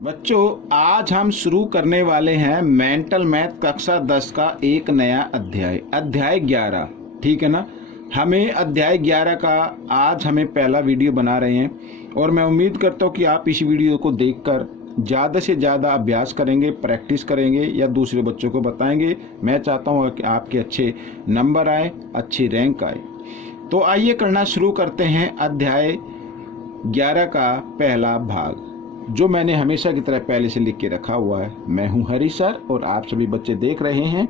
बच्चों, आज हम शुरू करने वाले हैं मेंटल मैथ कक्षा 10 का एक नया अध्याय 11। ठीक है ना। हमें अध्याय 11 का आज हमें पहला वीडियो बना रहे हैं और मैं उम्मीद करता हूँ कि आप इस वीडियो को देखकर ज़्यादा से ज़्यादा अभ्यास करेंगे, प्रैक्टिस करेंगे या दूसरे बच्चों को बताएंगे। मैं चाहता हूँ कि आपके अच्छे नंबर आए, अच्छी रैंक आए। तो आइए करना शुरू करते हैं अध्याय 11 का पहला भाग, जो मैंने हमेशा की तरह पहले से लिख के रखा हुआ है। मैं हूं हरी सर और आप सभी बच्चे देख रहे हैं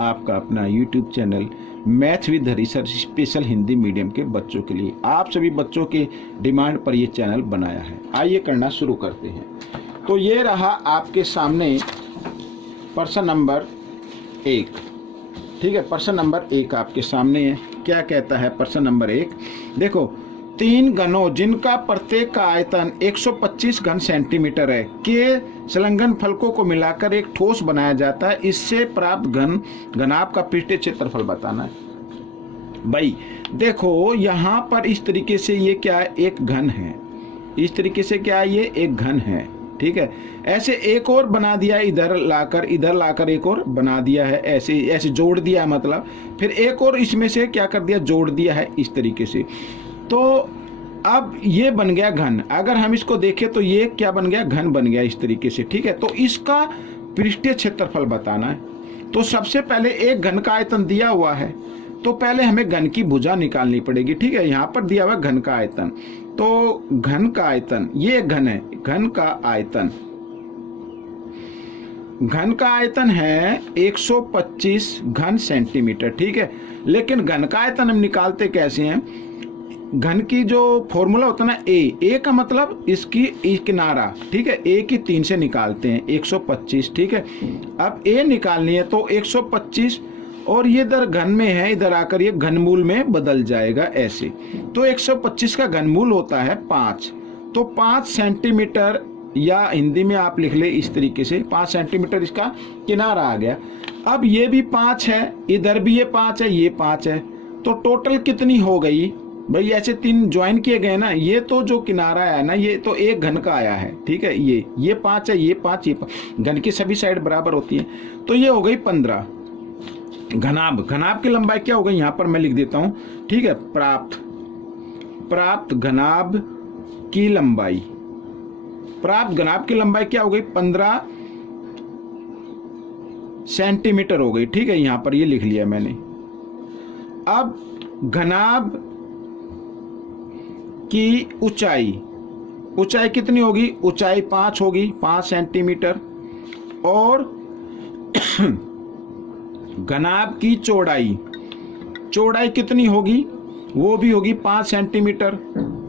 आपका अपना YouTube channel math with Hari sir special Hindi medium के बच्चों के लिए। आप सभी बच्चों के डिमांड पर ये चैनल बनाया है। आइए करना शुरू करते हैं। तो ये रहा आपके सामने प्रश्न नंबर 1। ठीक है, प्रश्न नंबर 1 आपके सामने है। क्या कहता है प्रश्न नंबर 1? देखो, 3 घनों जिनका प्रत्येक का आयतन 125 घन सेंटीमीटर है के संलग्न फलकों को मिलाकर एक ठोस बनाया जाता है। इससे प्राप्त घनाभ का पृष्ठीय क्षेत्रफल बताना है। भाई देखो, यहाँ पर इस तरीके से ये क्या है, एक घन है। इस तरीके से क्या है, ये एक घन है। ठीक है, ऐसे एक और बना दिया, इधर लाकर एक और बना दिया है। ऐसे जोड़ दिया है, मतलब फिर एक और इसमें से क्या कर दिया, जोड़ दिया है इस तरीके से। तो अब ये बन गया घन। अगर हम इसको देखें तो ये क्या बन गया, घन बन गया इस तरीके से। ठीक है, तो इसका पृष्ठीय क्षेत्रफल बताना है। तो सबसे पहले एक घन का आयतन दिया हुआ है, तो पहले हमें घन की भुजा निकालनी पड़ेगी। ठीक है, यहाँ पर दिया हुआ घन का आयतन, तो घन का आयतन, ये घन है, घन का आयतन है 125 घन सेंटीमीटर। ठीक है, लेकिन घन का आयतन हम निकालते कैसे हैं? घन की जो फॉर्मूला होता है ना, ए का मतलब इसकी किनारा। ठीक है, ए की 3 से निकालते हैं 125। ठीक है, अब ए निकालनी है तो 125 और ये इधर घन में है, इधर आकर ये घनमूल में बदल जाएगा ऐसे। तो 125 का घनमूल होता है 5। तो 5 सेंटीमीटर, या हिंदी में आप लिख ले इस तरीके से, 5 सेंटीमीटर इसका किनारा आ गया। अब ये भी 5 है, इधर भी ये 5 है, ये 5 है, तो टोटल कितनी हो गई भाई? ऐसे 3 ज्वाइन किए गए ना, ये तो जो किनारा है ना, ये तो एक घन का आया है। ठीक है, ये 5 है, ये 5, ये 5, घन की सभी साइड बराबर होती है। तो ये हो गई 15। घनाभ की लंबाई क्या हो गई, यहां पर मैं लिख देता हूं। ठीक है, प्राप्त घनाभ की लंबाई क्या हो गई, 15 सेंटीमीटर हो गई। ठीक है, यहां पर ये लिख लिया मैंने। अब घनाभ की ऊंचाई कितनी होगी? ऊंचाई 5 होगी, 5 सेंटीमीटर। और घनाभ की चौड़ाई कितनी होगी? वो भी होगी 5 सेंटीमीटर।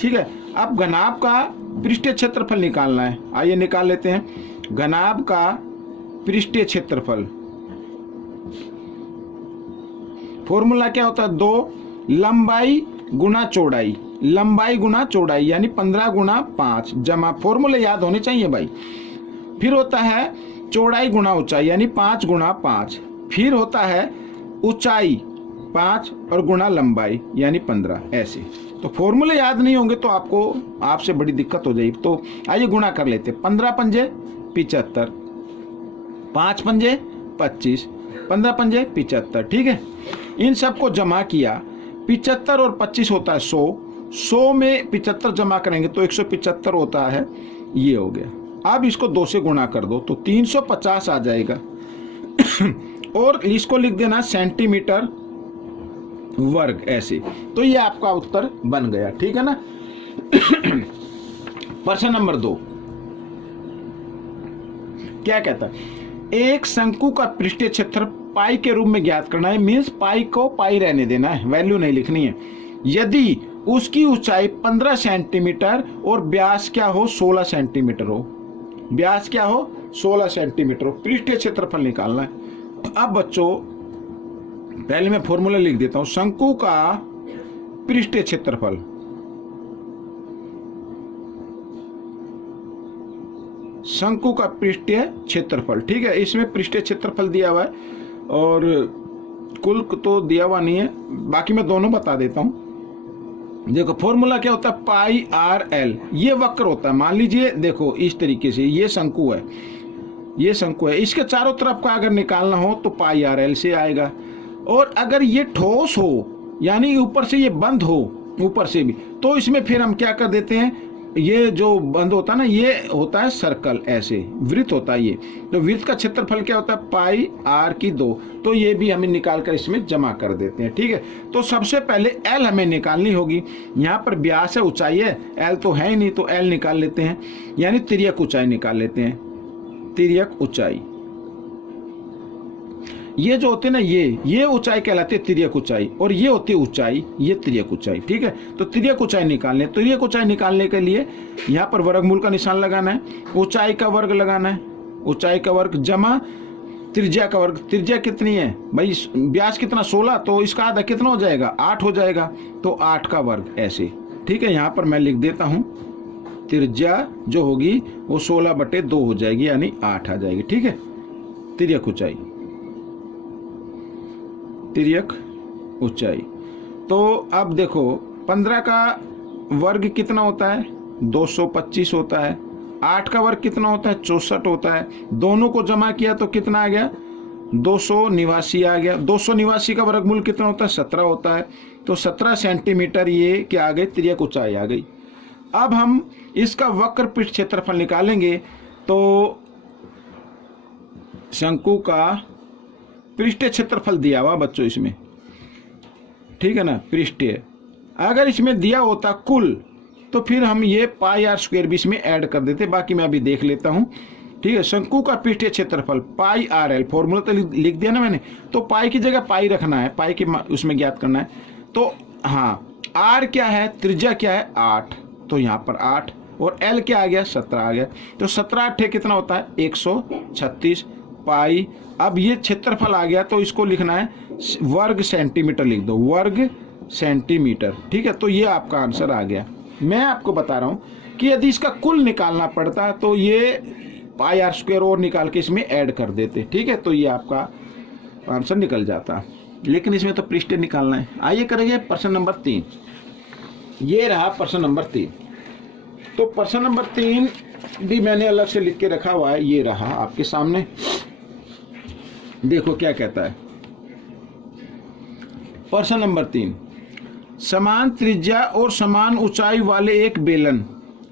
ठीक है, अब घनाभ का पृष्ठीय क्षेत्रफल निकालना है। आइए निकाल लेते हैं। घनाभ का पृष्ठीय क्षेत्रफल फॉर्मूला क्या होता है? 2 लंबाई गुना चौड़ाई, यानी 15 गुना 5 जमा, फॉर्मूले याद होने चाहिए भाई। फिर होता है चौड़ाई गुना ऊंचाई, यानी 5 गुना 5। फिर होता है ऊंचाई 5 और गुना लंबाई, यानी 15। ऐसे तो फॉर्मूले याद नहीं होंगे तो आपसे बड़ी दिक्कत हो जाएगी। तो आइए गुणा कर लेते। 15 पंजे 75, 5 पंजे 25, 15 पंजे 75। ठीक है, इन सबको जमा किया। 75 और 25 होता है 100 में 75 जमा करेंगे तो 175 होता है, ये हो गया। अब इसको 2 से गुणा कर दो तो 350 आ जाएगा। और इसको लिख देना सेंटीमीटर वर्ग, ऐसे। तो ये आपका उत्तर बन गया। ठीक है ना। प्रश्न नंबर 2 क्या कहता है? एक शंकु का पृष्ठीय क्षेत्र पाई के रूप में ज्ञात करना है। मीन्स पाई को पाई रहने देना है, वैल्यू नहीं लिखनी है। यदि उसकी ऊंचाई 15 सेंटीमीटर और व्यास क्या हो, 16 सेंटीमीटर हो। व्यास क्या हो, 16 सेंटीमीटर हो। पृष्ठीय क्षेत्रफल निकालना है। अब बच्चों पहले मैं फॉर्मूला लिख देता हूं। शंकु का पृष्ठीय क्षेत्रफल। ठीक है, इसमें पृष्ठीय क्षेत्रफल दिया हुआ है और कुल तो दिया हुआ नहीं है, बाकी मैं दोनों बता देता हूं। देखो फॉर्मूला क्या होता है, पाई आर एल, ये वक्र होता है। मान लीजिए देखो इस तरीके से ये शंकु है, ये शंकु है, इसके चारों तरफ का अगर निकालना हो तो पाई आर एल से आएगा। और अगर ये ठोस हो यानी ऊपर से ये बंद हो, ऊपर से भी, तो इसमें फिर हम क्या कर देते हैं, ये जो बंद होता है ना, ये होता है सर्कल, ऐसे वृत्त होता है ये। तो वृत्त का क्षेत्रफल क्या होता है, पाई आर की 2। तो ये भी हमें निकाल कर इसमें जमा कर देते हैं। ठीक है, तो सबसे पहले एल हमें निकालनी होगी। यहाँ पर व्यास है, ऊंचाई है, एल तो है ही नहीं, तो एल निकाल लेते हैं, यानी तिर्यक ऊंचाई निकाल लेते हैं। तिर्यक ऊंचाई ये जो होते हैं ना, ये ऊंचाई कहलाती है तिर्यक ऊंचाई, और ये होती है ऊंचाई, ये तिर्यक ऊंचाई। ठीक है, तो तिर्यक ऊंचाई निकालने, तिर्यक ऊंचाई निकालने के लिए यहाँ पर वर्गमूल का निशान लगाना है, ऊंचाई का वर्ग लगाना है, ऊंचाई का वर्ग जमा त्रिज्या का वर्ग। त्रिज्या कितनी है भाई, व्यास कितना 16, तो इसका आधा कितना हो जाएगा, 8 हो जाएगा, तो 8 का वर्ग ऐसे। ठीक है, यहाँ पर मैं लिख देता हूँ, त्रिज्या जो होगी वो 16/2 हो जाएगी, यानी 8 आ जाएगी। ठीक है, तिर्यक ऊंचाई, तिर्यक ऊंचाई। तो अब देखो 15 का वर्ग कितना होता है, 225 होता है। 8 का वर्ग कितना होता है, 64 होता है। दोनों को जमा किया तो कितना आ गया, 289 आ गया। 289 का वर्गमूल कितना होता है, 17 होता है। तो 17 सेंटीमीटर ये क्या आ गई, तिर्यक ऊंचाई आ गई। अब हम इसका वक्र पृष्ठ क्षेत्रफल निकालेंगे। तो शंकु का पृष्ठीय क्षेत्रफल दिया हुआ बच्चों इसमें, ठीक है ना, पृष्ठीय। अगर इसमें दिया होता कुल, तो फिर हम ये पाई आर स्क्वायर भी इसमें ऐड कर देते, बाकी मैं अभी देख लेता हूँ। ठीक है, शंकु का पृष्ठीय क्षेत्रफल पाई आर एल, फॉर्मूला तो लिख दिया ना मैंने, तो पाई की जगह पाई रखना है, पाई के उसमें ज्ञात करना है। तो हाँ, आर क्या है, त्रिज्या क्या है 8, तो यहाँ पर 8, और एल क्या आ गया 17 आ गया। तो 17×8 कितना होता है, 136 पाई। अब ये क्षेत्रफल आ गया, तो इसको लिखना है वर्ग सेंटीमीटर, लिख दो वर्ग सेंटीमीटर। ठीक है, तो ये आपका आंसर आ गया। मैं आपको बता रहा हूं कि यदि इसका कुल निकालना पड़ता तो ये पाई आर स्क्वायर और निकाल के इसमें ऐड कर देते। ठीक है, तो ये आपका आंसर निकल जाता, लेकिन इसमें तो पृष्ठीय निकालना है। आइए करेंगे प्रश्न नंबर 3। ये रहा प्रश्न नंबर 3। तो प्रश्न नंबर 3 भी मैंने अलग से लिख के रखा हुआ है, ये रहा आपके सामने। देखो क्या कहता है प्रश्न नंबर 3। समान त्रिज्या और समान ऊंचाई वाले एक बेलन,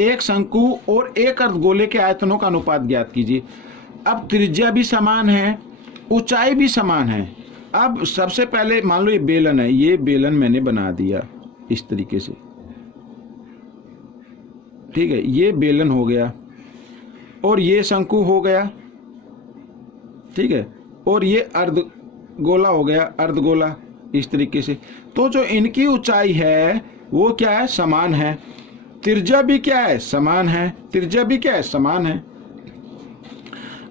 एक शंकु और एक अर्धगोले के आयतनों का अनुपात ज्ञात कीजिए। अब त्रिज्या भी समान है, ऊंचाई भी समान है। अब सबसे पहले मान लो ये बेलन है, ये बेलन मैंने बना दिया इस तरीके से। ठीक है, ये बेलन हो गया, और ये शंकु हो गया। ठीक है, और ये अर्धगोला हो गया, अर्धगोला इस तरीके से। तो जो इनकी ऊंचाई है वो क्या है, समान है। त्रिज्या भी क्या है, समान है। त्रिज्या भी क्या है, समान है।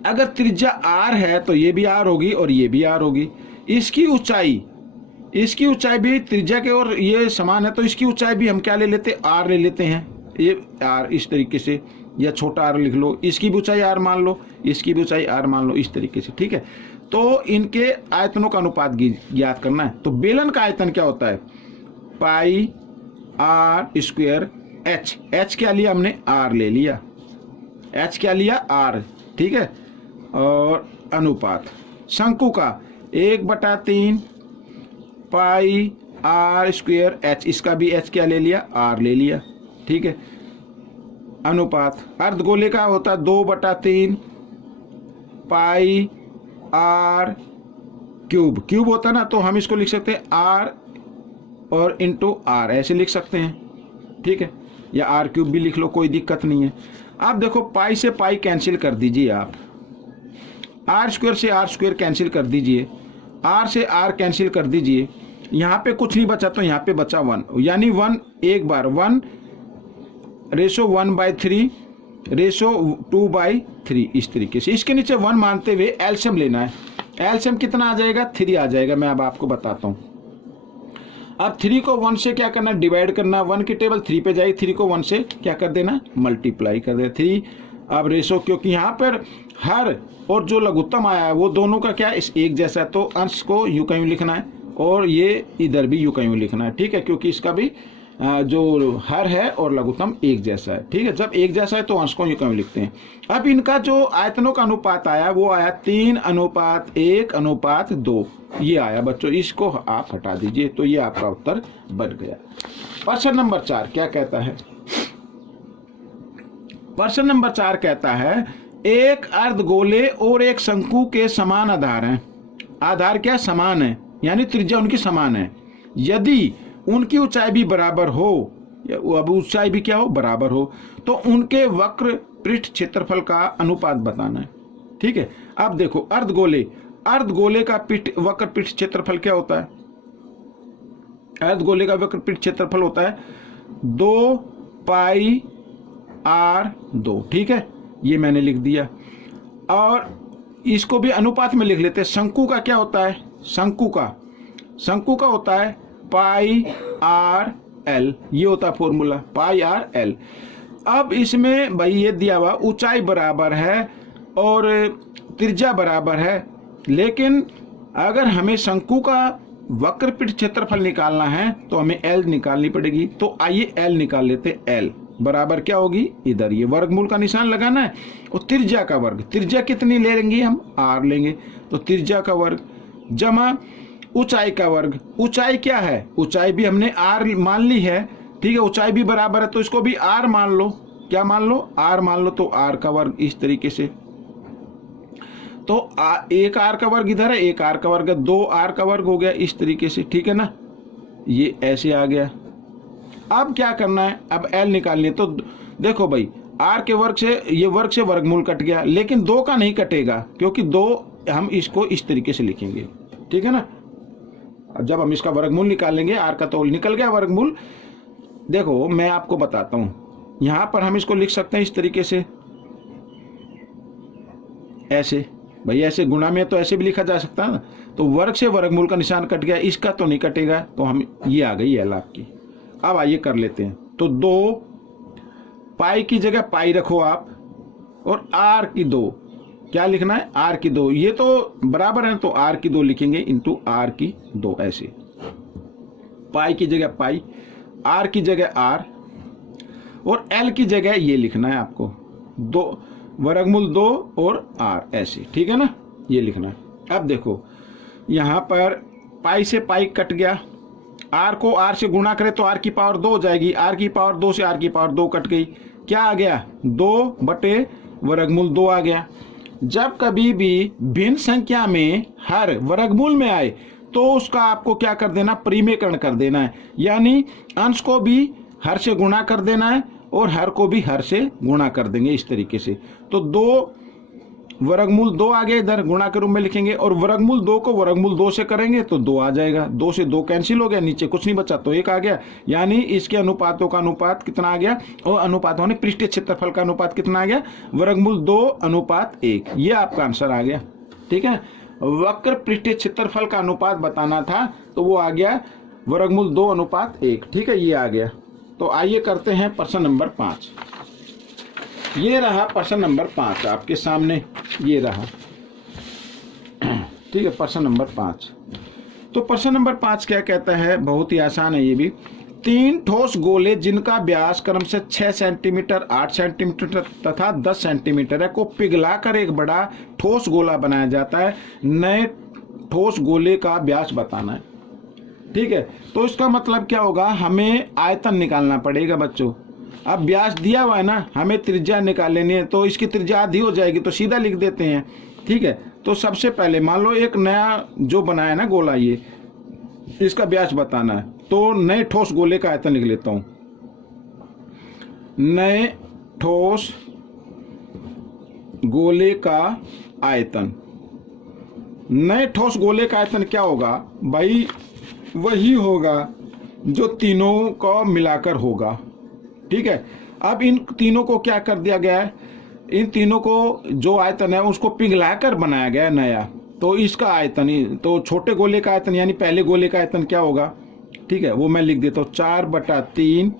अगर त्रिज्या r है तो ये भी r होगी और ये भी r होगी। इसकी ऊंचाई भी त्रिज्या के और ये समान है, तो इसकी ऊंचाई भी हम क्या ले लेते, r ले लेते हैं। ये r इस तरीके से, या छोटा r लिख लो। इसकी भी ऊंचाई r मान लो, इसकी भी ऊंचाई r मान लो, इस तरीके से। ठीक है, तो इनके आयतनों का अनुपात ज्ञात करना है। तो बेलन का आयतन क्या होता है, पाई आर स्क्वायर एच। एच क्या लिया हमने, आर ले लिया, एच क्या लिया, आर। ठीक है, और अनुपात शंकु का 1/3 पाई आर स्क्वायर एच, इसका भी एच क्या ले लिया, आर ले लिया। ठीक है, अनुपात अर्धगोले का होता है 2/3 पाई आर क्यूब। क्यूब होता है ना, तो हम इसको लिख सकते हैं आर और इंटू आर, ऐसे लिख सकते हैं। ठीक है, या आर क्यूब भी लिख लो, कोई दिक्कत नहीं है। अब देखो पाई से पाई कैंसिल कर दीजिए आप, आर स्क्वायर से आर स्क्वायर कैंसिल कर दीजिए, आर से आर कैंसिल कर दीजिए। यहाँ पे कुछ नहीं बचा, तो यहाँ पे बचा 1, यानी 1 एक बार, 1 रेशो 1/3 रेशो 2/3, इस तरीके से। इसके नीचे 1 मानते हुए एलसीएम लेना है। एलसीएम कितना आ जाएगा, 3 आ जाएगा। मैं अब आपको बताता हूँ। अब 3 को 1 से क्या करना, डिवाइड करना। 1 की टेबल 3 पे जाएगी, 3 को 1 से क्या कर देना, मल्टीप्लाई कर देना 3। अब रेशो, क्योंकि यहाँ पर हर और जो लघुत्तम आया है वो दोनों का क्या इस एक जैसा है, तो अंश को यूं का यूं लिखना है, और ये इधर भी यूं का यूं लिखना है। ठीक है, क्योंकि इसका भी जो हर है और लघुत्तम एक जैसा है। ठीक है, जब एक जैसा है तो अंशकों यूं क्यों लिखते हैं। अब इनका जो आयतनों का अनुपात आया वो आया 3:1:2 ये आया बच्चों, इसको आप हटा दीजिए तो ये आपका उत्तर बन गया। प्रश्न नंबर 4 क्या कहता है। प्रश्न नंबर 4 कहता है एक अर्धगोले और एक शंकु के समान आधार हैं। आधार क्या समान है, यानी त्रिज्या उनकी समान है। यदि उनकी ऊंचाई भी बराबर हो, अब ऊंचाई भी क्या हो बराबर हो, तो उनके वक्र पृष्ठ क्षेत्रफल का अनुपात बताना है। ठीक है, अब देखो अर्धगोले का वक्र पृष्ठ क्षेत्रफल क्या होता है। अर्धगोले का वक्र पृष्ठ क्षेत्रफल होता है 2πr²। ठीक है, ये मैंने लिख दिया। और इसको भी अनुपात में लिख लेते हैं। शंकु का क्या होता है, शंकु का होता है πr/l, ये होता है फॉर्मूला πr/l। अब इसमें भाई ये दिया हुआ ऊंचाई बराबर है और त्रिज्या बराबर है, लेकिन अगर हमें शंकु का वक्र पृष्ठ क्षेत्रफल निकालना है तो हमें l निकालनी पड़ेगी। तो आइए l निकाल लेते। l बराबर क्या होगी, इधर ये वर्गमूल का निशान लगाना है और त्रिज्या का वर्ग। त्रिज्या कितनी ले लेंगे हम, r लेंगे, तो त्रिज्या का वर्ग जमा ऊंचाई का वर्ग। ऊंचाई क्या है, ऊंचाई भी हमने r मान ली है। ठीक है, ऊंचाई भी बराबर है तो इसको भी r मान लो। क्या मान लो, r मान लो, तो r का वर्ग इस तरीके से। तो एक r का वर्ग इधर है, एक r का वर्ग, 2r का वर्ग हो गया इस तरीके से। ठीक है ना, ये ऐसे आ गया। अब क्या करना है, अब l निकालनी है। तो देखो भाई r के वर्ग से ये वर्ग से वर्गमूल कट गया, लेकिन 2 का नहीं कटेगा क्योंकि 2 हम इसको इस तरीके से लिखेंगे। ठीक है ना, जब हम इसका वर्गमूल निकालेंगे r का तो निकल गया वर्गमूल। देखो मैं आपको बताता हूं, यहां पर हम इसको लिख सकते हैं इस तरीके से, ऐसे भाई, ऐसे गुणा में तो ऐसे भी लिखा जा सकता है ना। तो वर्ग से वर्गमूल का निशान कट गया, इसका तो नहीं कटेगा, तो हम ये आ गई l आपकी। अब आइए कर लेते हैं। तो 2 पाई की जगह पाई रखो आप, और r की 2 क्या लिखना है, r की 2, ये तो बराबर है तो r की 2 लिखेंगे इंटू r की 2, ऐसे पाई की जगह पाई, r की जगह r, और l की जगह ये लिखना है आपको 2 वर्गमूल 2 और r, ऐसे। ठीक है ना, ये लिखना है। अब देखो यहाँ पर पाई से पाई कट गया, r को r से गुणा करें तो r की पावर 2 हो जाएगी, r की पावर 2 से r की पावर 2 कट गई, क्या आ गया 2/वर्गमूल 2 आ गया। जब कभी भी भिन्न संख्या में हर वर्गमूल में आए तो उसका आपको क्या कर देना, परिमेयकरण कर देना है, यानी अंश को भी हर से गुणा कर देना है और हर को भी हर से गुणा कर देंगे इस तरीके से। तो 2/वर्गमूल 2 आ गया, इधर गुणा के रूप में लिखेंगे, और वर्गमूल 2 को वर्गमूल 2 से करेंगे तो 2 आ जाएगा, 2 से 2 कैंसिल हो गया, नीचे कुछ नहीं बचा तो 1 आ गया। यानी इसके अनुपातों का अनुपात कितना आ गया, और अनुपातों ने पृष्ठीय क्षेत्रफल का अनुपात कितना आ गया, वर्गमूल 2:1। ये आपका आंसर आ गया। ठीक है, वक्र पृष्ठीय क्षेत्रफल का अनुपात बताना था तो वो आ गया वर्गमूल 2:1। ठीक है, ये आ गया। तो आइए करते हैं प्रश्न नंबर 5। ये रहा प्रश्न नंबर 5 आपके सामने, ये रहा। ठीक है, प्रश्न नंबर 5। तो प्रश्न नंबर 5 क्या कहता है, बहुत ही आसान है ये भी। 3 ठोस गोले जिनका व्यास क्रम से 6 सेंटीमीटर, 8 सेंटीमीटर तथा 10 सेंटीमीटर है को पिघलाकर एक बड़ा ठोस गोला बनाया जाता है। नए ठोस गोले का व्यास बताना है। ठीक है, तो इसका मतलब क्या होगा, हमें आयतन निकालना पड़ेगा बच्चों। अब व्यास दिया हुआ है ना, हमें त्रिज्या निकाल लेनी है, तो इसकी त्रिज्या आधी हो जाएगी तो सीधा लिख देते हैं। ठीक है, तो सबसे पहले मान लो एक नया जो बनाया ना गोला, ये इसका व्यास बताना है, तो नए ठोस गोले का आयतन लिख लेता हूं। नए ठोस गोले का आयतन, नए ठोस गोले का आयतन क्या होगा भाई, वही होगा जो तीनों को मिलाकर होगा। ठीक है, अब इन तीनों को क्या कर दिया गया है, इन तीनों को जो आयतन है उसको पिघलाकर बनाया गया है नया, तो इसका आयतन, तो छोटे गोले का आयतन यानी पहले गोले का आयतन क्या होगा। ठीक है, वो मैं लिख देता हूँ 4/3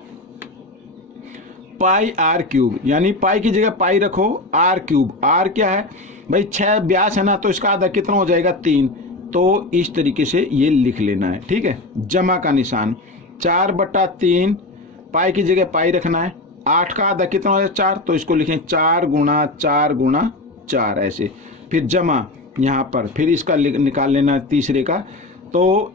पाई r³, यानी पाई की जगह पाई रखो, r³, r क्या है भाई 6 व्यास है ना, तो इसका आधा कितना हो जाएगा 3, तो इस तरीके से ये लिख लेना है। ठीक है, जमा का निशान 4/3 पाई की जगह पाई रखना है। 8 का आधा कितना हो जाए 4, तो इसको लिखें 4 गुणा 4 गुणा 4 ऐसे, फिर जमा यहाँ पर, फिर इसका निकाल लेना तीसरे का, तो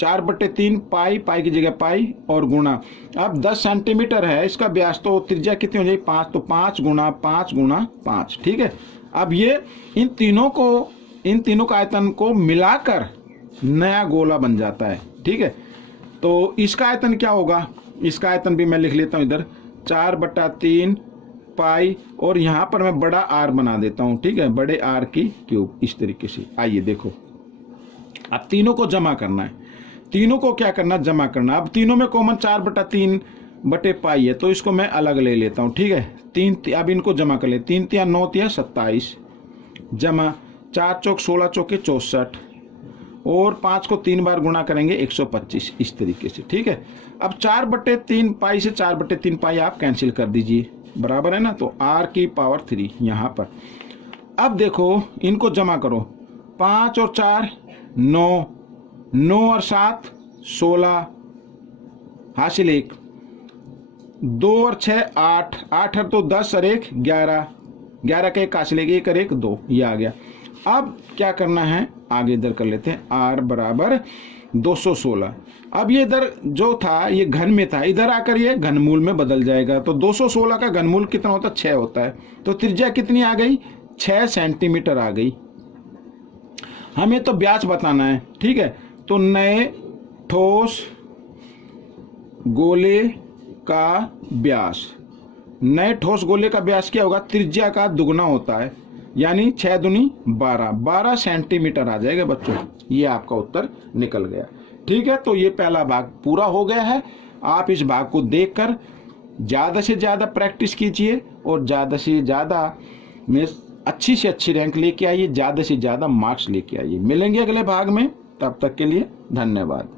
4/3 पाई, पाई की जगह पाई और गुणा। अब 10 सेंटीमीटर है इसका व्यास, तो त्रिज्या कितनी हो जाएगी 5, तो 5 गुणा 5 गुणा 5। ठीक है, अब ये इन तीनों का आयतन को मिलाकर नया गोला बन जाता है। ठीक है, तो इसका आयतन क्या होगा, इसका आयतन भी मैं लिख लेता हूँ इधर, 4/3 पाई, और यहाँ पर मैं बड़ा आर बना देता हूँ। ठीक है, बड़े आर की क्यूब, इस तरीके से। आइए देखो, अब तीनों को जमा करना है, तीनों को क्या करना, जमा करना। अब तीनों में कॉमन 4/3 बटे पाई है, तो इसको मैं अलग ले लेता हूँ। ठीक है, 3, अब इनको जमा कर ले, 3 तिया 9 तिया 27, जमा 4 चौक 16 चौके 64, और 5 को 3 बार गुणा करेंगे 125, इस तरीके से। ठीक है, अब 4/3 पाई से 4/3 पाई आप कैंसिल कर दीजिए, बराबर है ना, तो r की पावर 3 यहाँ पर। अब देखो इनको जमा करो, 5 और 4 9, 9 और 7 16, हासिल 1, 2 और 6 8, 8 है तो 10 और 1 11, 11 का 1 हासिल 1 और 1 2, ये आ गया। अब क्या करना है, आगे इधर कर लेते हैं, r बराबर 216। अब ये इधर जो था ये घन में था, इधर आकर ये घनमूल में बदल जाएगा, तो 216 का घनमूल कितना होता है 6 होता है, तो त्रिज्या कितनी आ गई 6 सेंटीमीटर आ गई। हमें तो व्यास बताना है। ठीक है, तो नए ठोस गोले का व्यास, नए ठोस गोले का व्यास क्या होगा, त्रिज्या का दुगना होता है, यानी 6 दूनी 12, 12 सेंटीमीटर आ जाएगा बच्चों। ये आपका उत्तर निकल गया। ठीक है, तो ये पहला भाग पूरा हो गया है। आप इस भाग को देखकर ज़्यादा से ज़्यादा प्रैक्टिस कीजिए और ज़्यादा से ज़्यादा में अच्छी से अच्छी रैंक लेके आइए, ज़्यादा से ज़्यादा मार्क्स लेके आइए। मिलेंगे अगले भाग में, तब तक के लिए धन्यवाद।